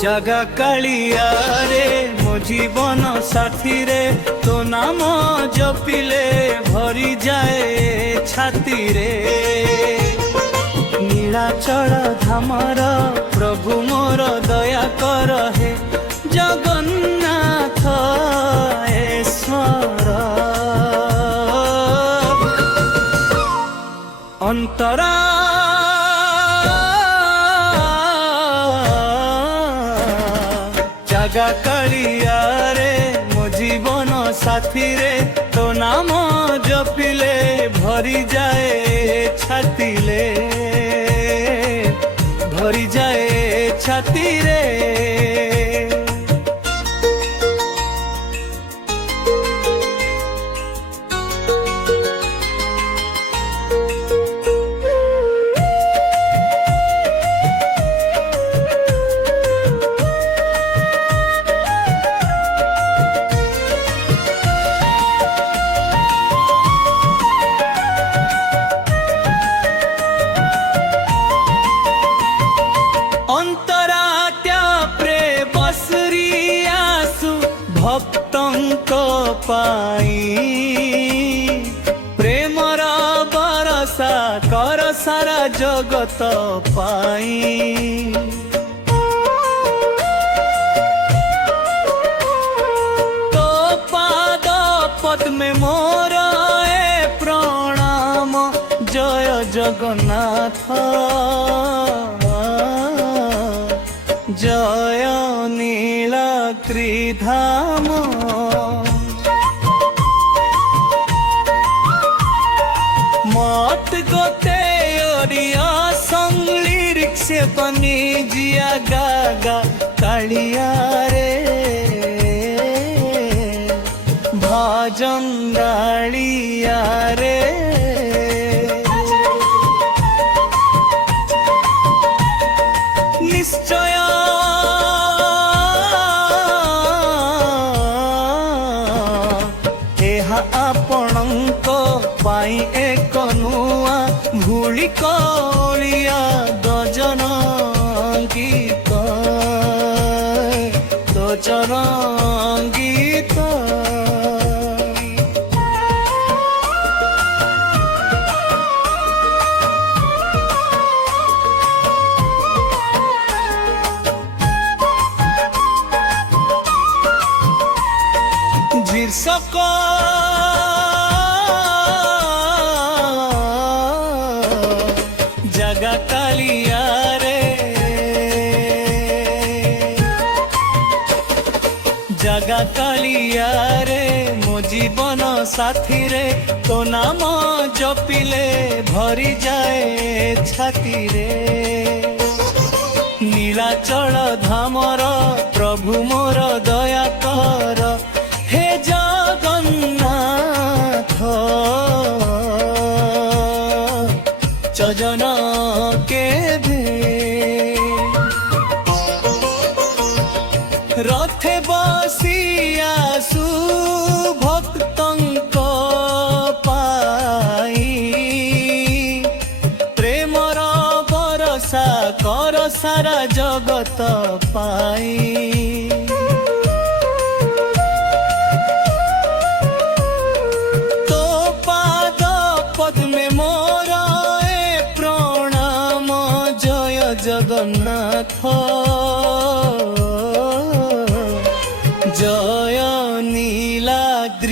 जगा कालिया रे मो जीवन साथी रे तो नाम जपिले भरी जाए छाती रे। नीलाचल धामर प्रभु मोर दया कर हे जगन्नाथ ईश्वर। अंतरा जगा कालिया रे मो जीवन साथी रे तो नाम जपिले भरी जाए छाती ले भरी जाए छाती रे। भक्तंक पाई प्रेमर बरसा कर सारा जगत पाई। तो पाद पद्मे मोर ए प्रणाम जय जगन्नाथ जय नीलाद्रिधाम। मत गोते ओरिया संगली से बनी जिया गागा कालिया रे भजन गालिया रे। निश्चय आपणक पाई एक नुआ भूली कलिया दजन गीत दजन गीत। शीर्षक जगा कालिया रे जगा कालिया रे मो जीवन साथी रे तो नाम जपिले भरी जाए छाती रे। नीलाचल धामर प्रभु मोर दया कर हे जगन्नाथ चजन के दे। रथे बसिया सुभक्तंक पाई प्रेमर बरसा कर सारा जगत पाई। तो पाद पद्मे मोर ए प्रणाम जय जगन्नाथ जय नीलाद्रिधाम।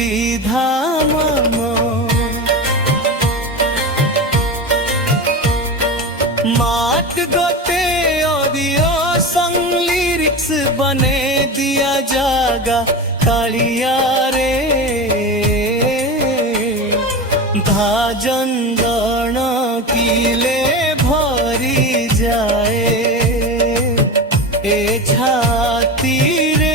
मात गोते ऑडियो संग लिरिक्स बने दिया जागा कालिया रे भाजन किले भरी जाए ए छाती रे।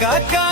ଏକାକା